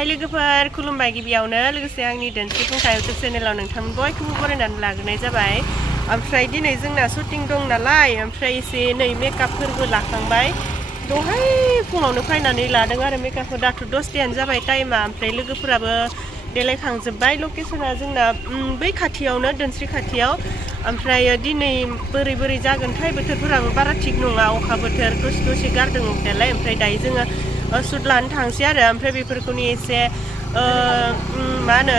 हाय लोगोफोर खुलुमबाय गिबियावनो लोगोसे आंनि धोनस्रि फुंखा इउटुब चेनेलाव नोंथांमोन बयखौबो बरायनानै लाग्रोनाय जाबाय। ओमफ्राय दिनै जोंना शुटिं दं नालाय ओमफ्राय एसे नै मेकआपफोरबो लाखांबाय। दहाय फुङावनो फैनानै लादों आरो मेकआपखौ दाथ' 10थायानो जाबाय टाइमा। ओमफ्राय लोगोफोराबो देलायखांजोब्बाय। लकेसना जोंना बै खाथियावनो धोनस्रि खाथियाव। ओमफ्राय दिनै बोरै जागोनथाय बोथोरफोराबो बारा थिग नङा, अखा बोथोर दसे गारदों अखायालाय। ओमफ्राय दायो जोङो शुट लानो थांसै आरो ओमफ्राय बेफोरखौनो एसे मा होनो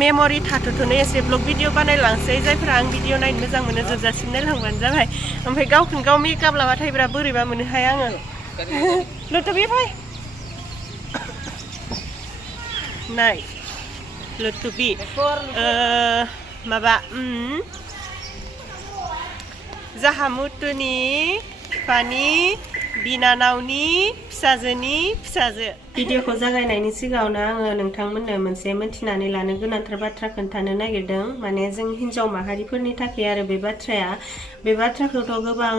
मेम'रि थाथ'नो एसे ब्लग भिडिअ बानायलांसै। जायफोरा आं भिडिअ नायनो मोजां मोनो जोबजासिम नायलांबानो जाबाय। ओमफ्राय गावखौनो गाव मेकआप लाबाथाय बिराद बोरैबा मोनोहाय आङो। लुटुबि फै नाय लुटुबि माबा जाहा मुथुनि बिफानि बिनानावनि फिसाजोनि फिसाजो। भिडिअखौ जागायनायनि सिगाङावनो आङो नोंथांमोननो मोनसे मोनथिनानै लानो गोनांथार बाथ्रा खोन्थानो नागिरदों। माने जों हिन्जाव माहारिफोरनि थाखाय आरो बे बाथ्राखौथ' गोबां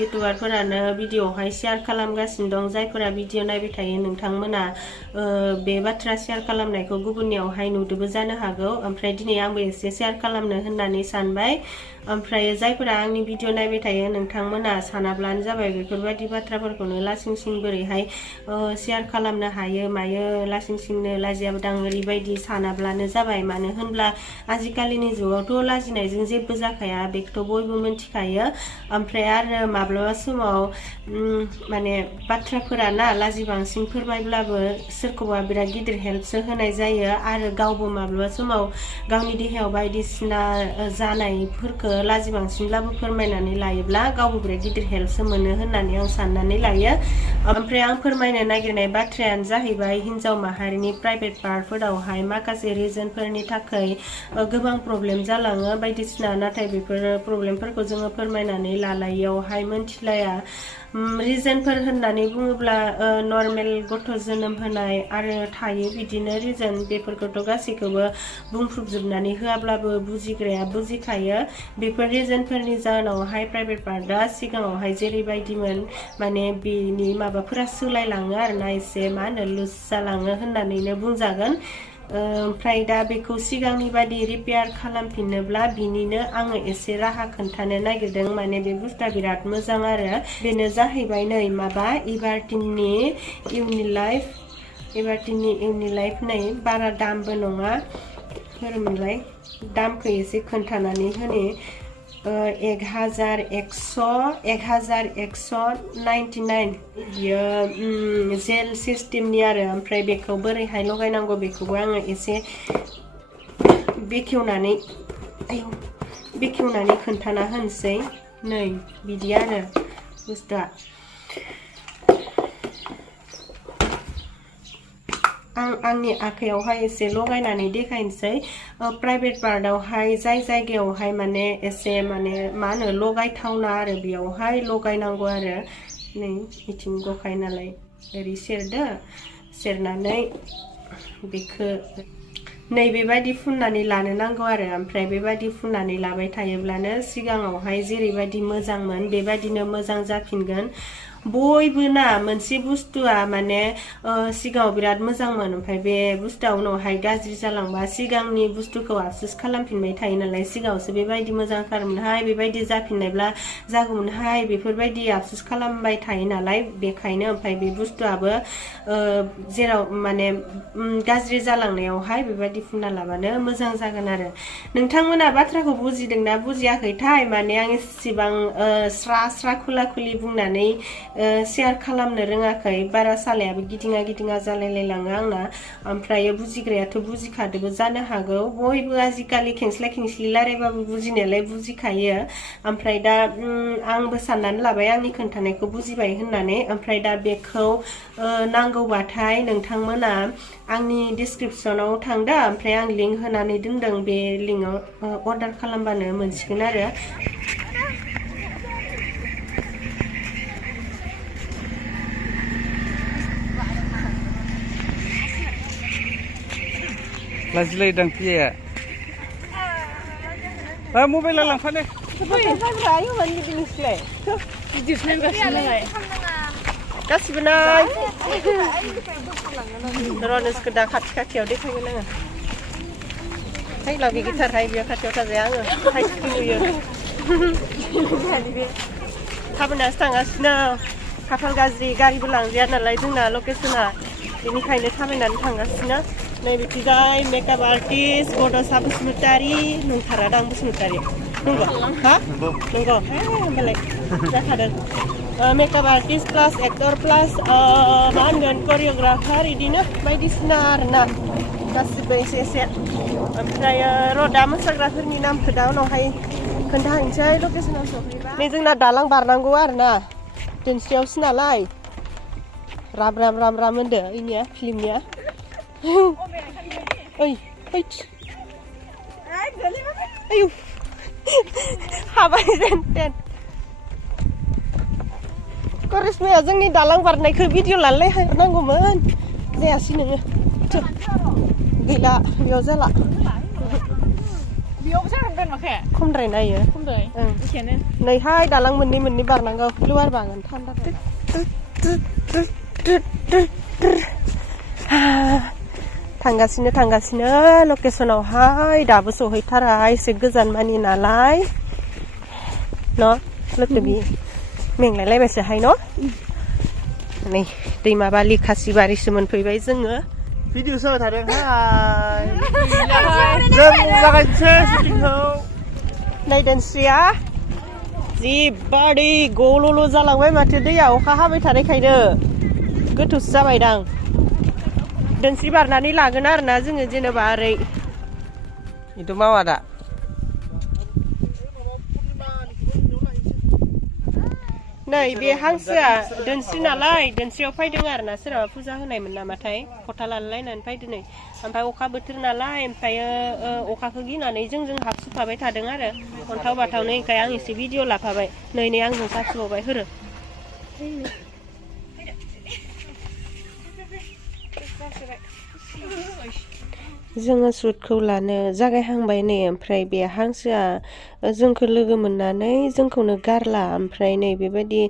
इउटुबारफोरानो भिडिअआवहाय शेयार खालामगासिनो दं। जायफोरा भिडिअ नायबाय थायो नोंथांमोना बे बाथ्रा शेयार खालामनायखौ गुबुननियावहाय नुदोंबो जानो हागौ। ओमफ्राय दिनै आंबो एसे शेयार खालामनो होननानै सानबाय। ओमफ्राय जायफोरा आंनि भिडिअ नायबाय थायो नोंथांमोना सानाब्लानो जाबाय बेफोरबायदि बाथ्राफोरखौनो लासिं सिं बोरैहाय शेयार खालामनो हायो मायो लासिं सिंनो लाजियाबोदां ओरैबायदि सानाब्लानो जाबाय। मानो होनब्ला आजिखालिनि जुगावथ' लाजिनायजों जेबो जाखाया, बेखौथ' बयबो मिथिखायो। ओमफ्राय आरो माब्लाबा समाव माने बाथ्राफोरा ना लाजि बांसिन फोरमायब्लाबो सोरखौबा बिराद गिदिर हेल्पसो होनाय जायो। आरो गावबो माब्लाबा समाव गावनि देहायाव बायदिसिना जानायफोरखौ लाजि बांसिनब्लाबो फोरमायनानै लायोब्ला गावबो बिराद गिदिर हेल्पसो मोनो होननानै आं साननानै लायो। ओमफ्राय आं फोरमायनो नागिरनाय बाथ्रायानो जाहैबाय हिन्जाव माहारिनि प्राइभेट पार्टफोरावहाय माखासे रिजनफोरनि थाखाय गोबां प्रब्लेम जालाङो बायदिसिना। नाथाय बेफोर प्रब्लेमफोरखौ जोङो फोरमायनानै लालायियावहाय मोनथिलाया। रिजनफोर होननानै बुङोब्ला नर्मेल गथ' जोनोम होनाय आरो थायो बिदिनो रिजन। बेफोरखौथ' गासैखौबो बुंफ्रुबजोबनानै होआब्लाबो बुजिग्राया बुजिखायो। बेफोर रिजनफोरनि जाहोनावहाय प्राइभेट पार्टआ सिगाङावहाय जेरैबायदिमोन माने बेनि माबाफोरा सोलायलाङो आरोना, एसे मा होनो लुज जालाङो होननानैनो बुंजागोन। ओमफ्राय दा बेखौ सिगांनि बादि रिपेयार खालामफिननोब्ला बिनिनो आङो एसे राहा खोन्थानो नागिरदों। माने बे बुस्थुआ बिराद मोजां आरो बेनो जाहैबाय नै माबा इभारटिननि इउनिलाइफ नै बारा दामबो नङा। फोरमोनलाय दामखौ एसे खोन्थानानै होनि 1199 बियो जेल सिस्टेमनि आरो। ओमफ्राय बेखौ बोरैहाय लगायनांगौ बेखौबो आङो एसे बेखेवनानै खोन्थाना होनोसै। नै बिदि आरो बुस्थुआ। आंनि आखायावहाय एसे लगायनानै देखायनोसै। प्राइभेट पार्टआवहाय जाय जायगायावहाय माने एसे माने मा होनो लगायथावना आरो बेयावहाय लगायनांगौ आरो। नै बिथिं गखाय नालाय ओरै सेरनानै बेखौ नै बेबायदि फुननानै लानो नांगौ आरो। ओमफ्राय बेबायदि फुननानै लाबाय थायोब्लानो सिगाङावहाय जेरैबायदि मोजांमोन बेबायदिनो मोजां जाफिनगोन। बयबो ना मोनसे बुस्थुआ माने सिगाङाव बिराद मोजांमोन, ओमफ्राय बे बुस्थुआ उनावहाय गाज्रि जालांबा सिगांनि बुस्थुखौ आफसुस खालामफिनबाय थायो नालाय। सिगाङावसो बेबायदि मोजांथारमोनहाय, बेबायदि जाफिननायब्ला जागौमोनहाय, बेफोरबायदि आफसुस खालामबाय थायो नालाय। बेखायनो ओमफ्राय बे बुस्थुआबो जेराव माने गाज्रि जालांनायावहाय बेबायदि फुनना लाबानो मोजां जागोन आरो। नोंथांमोना बाथ्राखौ बुजिदोंना बुजियाखैथाय? माने आं एसेबां स्रा खुला खुलि बुंनानै शेयार खालामनो रोङाखै। बारा सालायाबो गिदिङा जालायलाङो आंना। ओमफ्राय बुजिग्रायाथ' बुजिखादोबो जानो हागौ। बयबो आजिखालि खेंस्ला खेंस्लि रायलायबाबो बुजिनायालाय बुजिखायो। ओमफ्राय दा आंबो साननानै लाबाय आंनि खोन्थानायखौ बुजिबाय होननानै। ओमफ्राय दा बेखौ नांगौबाथाय नोंथांमोना आंनि डिसक्रिपसनाव थांदो, ओमफ्राय आं लिंक होनानै दोनदों। बे लिंकआव अर्डार खालामबानो मोनसिगोन आरो। लाजिलायदां पिया मबाइला लांफानो गासिबो नाय रनसखौ दा खाथियाव देखायगोन आङो हाय लाबि गिटार हाय बेयाव खाथियाव थाजाया आङो हायसखौ नुयो थाबायनासो थांगासिनो खाफाल गाज्रि गारिबो लांजाया नालाय जोंना लकेसना बेनिखायनो थाबायनानै थांगासिनो नैबेथिजाय मेकआप आर्टिस्ट बड'सा बसुमतारी नंथारादां बसुमतारी नंगौ हा नंगौ होमबालाय जाखादों मेकआप आर्टिस्ट प्लास एक्टर प्लास मा होनगोन करिय'ग्राफार इदिनो बायदिसिना आरोना गासिबो एसे ओमफ्राय र' दा मोसाग्राफोरनि नामखौ दा उनावहाय खोन्थाहैनोसै लकेसनाव सहैबा नै जोंना दालां बारनांगौ आरोना दोनस्रियावसो नालाय राम होनदो इनिया फिल्मनिया ओइ आयु हाबाय जेन करिश्माया जोंनि दालां बारनायखौ भिडिअ लालाय नांगौमोन जायासै नोङो गैला बेयाव जाला बेयाव जागोन माखे खमद्राय नायो खमद्राय एखेनो नैहाय दालां मोननै बारनांगौ लुवार बागान थान्दा थांगासिनो लकेसनावहाय दाबो सहैथारा एसे गोजान मानि नालाय न' लोगोबि मेंलायलायबायसोहाय न' नै दैमा बालि खासिबारिसो मोनफैबाय जोङो भिडिअ जाबाय थादों हाय जों जागायनोसै शुटिंखौ नै दोनस्रिया जि बादै गल'ल' जालांबाय माथो दैया अखा हाबाय थानायखायनो गोथौसो जाबायदां दोनस्रि बारनानै लागोन आरोना जोङो जेनेबा ओरै itu mau ada नै बे हांसोआ दोनस्रि नालाय दोनस्रियाव फैदों आरोना सोरबा फुजा होनायमोन नामाथाय खथा लालायनानै फैदों नै ओमफ्राय अखा बोथोर नालाय ओमफ्राय अखाखौ गिनानै जों हाबसुफाबाय थादों आरो अन्थाव बाथावनो ओंखाय आं एसे भिडिअ लाफाबाय नै आंजों साबसुबावबाय होरो जोङो शुटखौ लानो जागायहांबाय नै ओमफ्राय बे हांसोआ जोंखौ लोगो मोननानै जोंखौनो गारला ओमफ्राय नै बेबायदि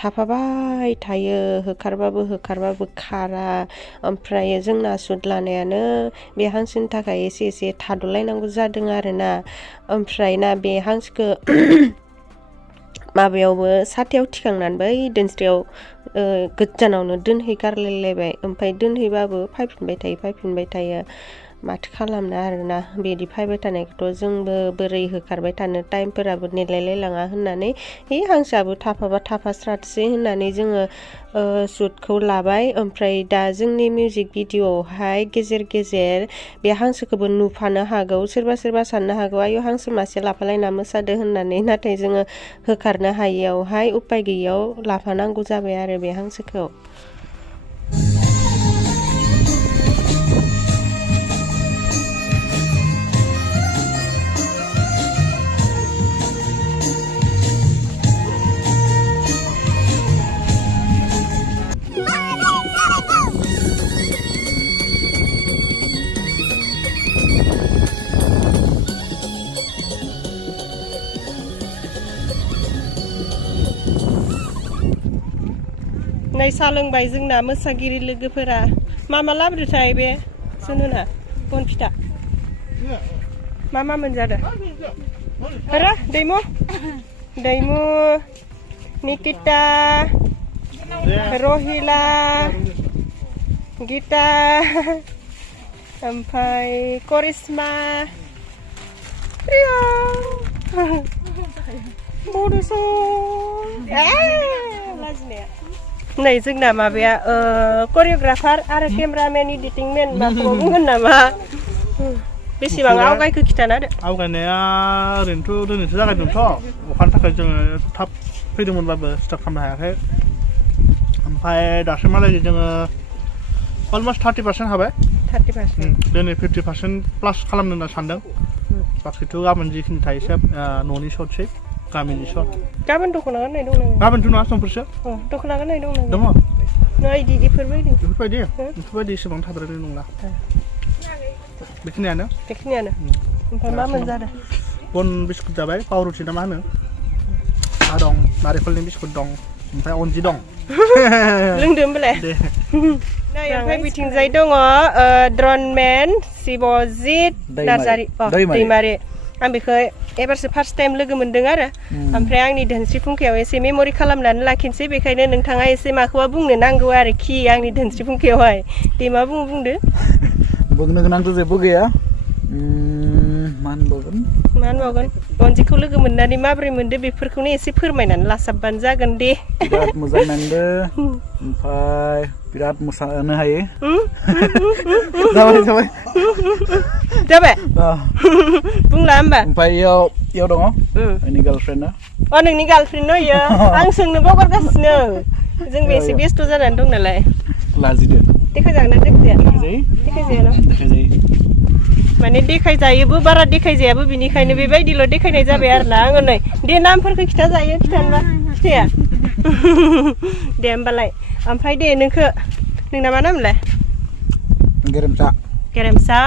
थाफाबाय थायो होखारबाबो खारा ओमफ्राय जोंना शुट लानायानो बे हांसोनि थाखाय एसे थाद'लायनांगौ जादों आरोना ओमफ्राय ना बे हांसोखौ माबायावबो साथायाव थिखांनानै बै दोनस्रियाव गोजानावनो दोनहैगारलायलायबाय ओमफ्राय दोनहैबाबो फैफिनबाय थायो माथो खालामनो आरोना बिदि फैबाय थानायखौथ' जोंबो बोरै होखारबाय थानो टाइमफोराबो नेलायलायलाङा होननानै हांसोआबो थाफास्राथसै होननानै जोङो शुटखौ लाबाय ओमफ्राय दा जोंनि मिउजिक भिडिअ'आवहाय गेजेर बे हांसोखौबो नुफानो हागौ सोरबा साननो हागौ आयु हांसो मासे लाफालायना मोसादो होननानै नाथाय जोङो होखारनो हायियावहाय उपाय गैयियाव लाफानांगौ जाबाय आरो बे हांसोखौ नै सा लोंबाय जोंना मोसागिरि लोगोफोरा मा लाबोदोंथाय बे सुनुना बन फिथा मा मोनजादों र दैमु निकिता रहिला गीता ओमफ्राय करिश्मा प्रिया बड'सा लाजिनाया नै जोंना माबाया करिय'ग्राफार आरो केमेरामेन एडिटिंमेन माखौ बुंगोन नामा बेसेबां आवगायखौ खिथाना होदो आवगायनाया ओरैनोथ' दिनैसो जागायदोंथ' अखानि थाखाय जोङो थाब फैदोंमोनबाबो स्टार्ट खालामनो हायाखै ओमफ्राय दासिमहालागै जोङो अलमस्ट 30% हाबाय 30% दिनै 50% प्लास खालामनो होनना सानदों बाखिथ' गाबोन जिखिनि थायोसै न'नि शटसै गामिनि शट गाबोन दख'ना गाननाय दं नामा गाबोनथ' नङा समफोरसो दख'ना गाननाय दं नामा दङ नै बेफोरबायदि एसेबां थाद्रायनाय नंला बेखिनियानो ओमफ्राय मा मोनजादों बन बिस्कुट जाबाय पाव रुटि ना मा होनो दं नारेंखलनि बिस्कुट दं ओमफ्राय अनजि दं लोंदो होमबालाय नै ओमफ्राय बिथिंजाय दङ ड्रनमेन शिबजित नार्जारि दैमारि आं बेखौ एबारसो फार्स्ट टाइम लोगो मोनदों आरो ओमफ्राय आंनि धोनस्रि फुंखायाव एसे मेम'रि खालामनानै लाखिनोसै बेखायनो नोंथाङा एसे माखौबा बुंनो नांगौ आरोखि आंनि धोनस्रि फुंखायावहाय दे मा बुंदो बुंनो गोनांथ' जेबो गैया मा होनबावगोन अनजिखौ लोगो मोननानै माबोरै मोनदो बेफोरखौनो एसे फोरमायनानै लासाबबानो जागोन दे बिराद मोजां नांदो ओमफ्राय बिराद मोसानो हायो जाबाय बुंला होमबा ओमफ्राय इयाव दङ आंनि गार्लफ्रेन्डआ नोंनि गार्लफ्रेन्ड इयो आं सोंनो बावगारगासिनो जोंबो एसे बेस्थ' जानानै दं नालाय लाजिदो देखायजागोन ना देखायजाया ना माने देखायजायोबो बारा देखायजायाबो बिनिखायनो बेबायदिल' देखायनाय जाबाय आरो ना आङो नै दे नामफोरखौ खिथाजायो खिथानोबा खिथाया दे होमबालाय ओमफ्राय दे नोंना मा नामलाय गेरेमसा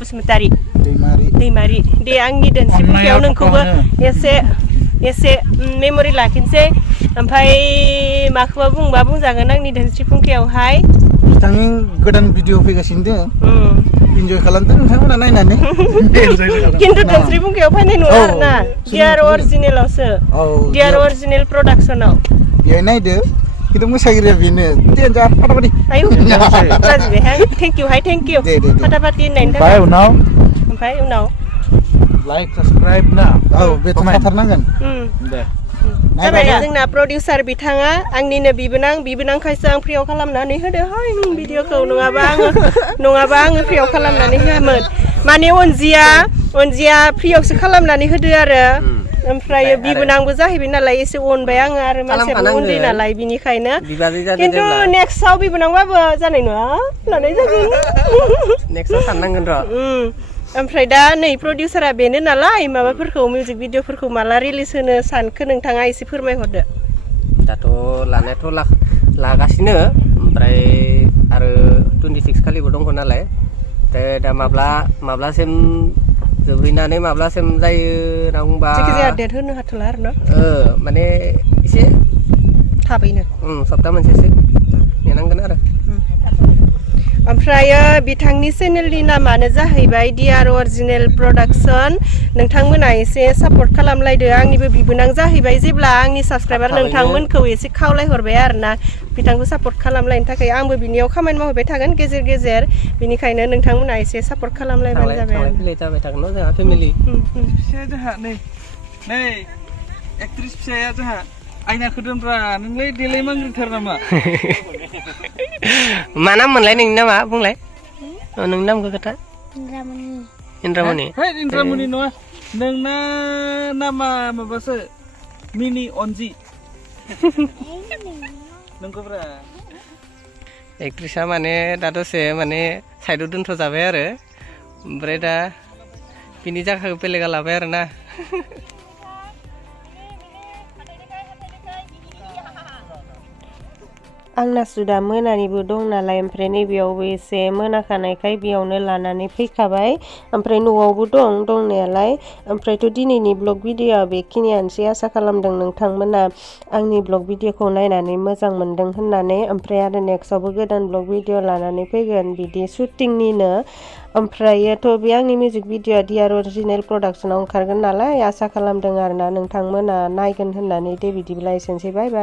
बसुमतारि दैमारि दे आंनि धोनस्रि फुंखायाव नोंखौबो एसे मेम'रि लाखिनोसै ओमफ्राय माखौबा बुंबा बुंजागोन आंनि धोनस्रि फुंखायावहाय बिथांनि गोदान भिडिअ फैगासिनो दङ इन्जय खालामदों नोंथांमोना नायनानै खिन्थु धोनस्रि फुंखायाव फैनाय नङा आरोना डिआर अरिजिनेलावसो डिआर अरिजिनेल प्रडाक्सनाव बेहाय नायदो खिन्थु मोसागिरिया बेनो देन्जार फाटाफाटि आयौ जाजोबबायहाय थेंक इउ फाटाफाटि होननायनि थाखाय ओमफ्राय उनाव लाइक साबस्क्राइब ना बेथ' नायथारनांगोन दे जाबाय जोंना प्रडिउसार बिथाङा आंनिनो बिबोनांखायसो आं फ्रियाव खालामनानै होदो हाय भिडिअखौ नङाबा आङो फ्रियाव खालामनानै होआमोन माने अनजिया फ्रियावसो खालामनानै होदो आरो ओमफ्राय बिबोनांबो जाहैबाय नालाय एसे अनबाय आङो आरो मानसियाबो उन्दै नालाय बिनिखायनो खिन्थु नेक्स्टआव बिबोनांबाबो जानाय नङा लानाय जागोन नेक्स्टआव साननांगोन र' ओमफ्राय दा नै प्रडिउसारा बेनो नालाय माबाफोरखौ मिउजिक भिडिअफोरखौ माला रिलिज होनो सानखो नोंथाङा एसे फोरमायहरदो दाथ' लानायाथ' लागासिनो ओमफ्राय आरो 26 खालिबो दङ नालाय दा माब्लासिम जोबहैनानै माब्लासिम जायो होनना बुंबा जायखिजाया डेट होनो हाथ'ला आरो ना माने एसे थाबैनो सप्ता मोनसेसो नेनांगोन आरो ओमफ्राय बिथांनि चेनेलनि नामानो जाहैबाय डिआर अरिजिनेल प्रडाक्सन नोंथांमोना एसे सापर्ट खालामलायदो आंनिबो बिबोनां जाहैबाय जेब्ला आंनि साबस्क्राइबार नोंथांमोनखौ एसे खावलायहरबाय आरोना बिथांखौ सापर्ट खालामलायनो थाखाय आंबो बिनियाव खामानि मावहैबाय थागोन गेजेर गेजेर बिनिखायनो नोंथांमोना एसे सापर्ट खालामलायबानो जाबाय जाबाय थागोन जोंहा फेमिलि फिसाया जोंहा नै एक्ट्रिस फिसाया जोंहा आयनाखौ दोनब्रा नोंलाय देलाय मांग्रिथार नामा मा नाम मोनलाय नोंनि नामा बुंलाय नोंनि नामखौ खोथा इन्द्रामणि इन्द्रामणि नङा नोंना नामा माबासो मिनि अनजि नंगौब्रा एक्ट्रिसा माने दा दसे माने साइडआव दोनथ' जाबाय आरो ओमफ्राय दा बिनि जायगाखौ बेलेगा लाबाय आरो ना आंना सुदा मोनानिबो दं नालाय ओमफ्राय नैबेयावबो एसे मोनाखानायखाय बेयावनो लानानै फैखाबाय ओमफ्राय न'आवबो दं दंनायालाय ओमफ्रायथ' दिनैनि ब्लग भिडिअ'आ बेखिनियानोसै आसा खालामदों नोंथांमोना आंनि ब्लग भिडिअ'खौ नायनानै मोजां मोनदों होननानै ओमफ्राय आरो नेक्स्टआवबो गोदान ब्लग भिडिअ' लानानै फैगोन बिदि शुटिंनिनो ओमफ्रायोथ' बे आंनि मिउजिक भिडिअ'आ डिआर अरिजिनेल प्रडाक्सनाव ओंखारगोन नालाय आसा खालामदों आरोना नोंथांमोना नायगोन होननानै दे बिदिब्ला एसेनोसै बाय बाय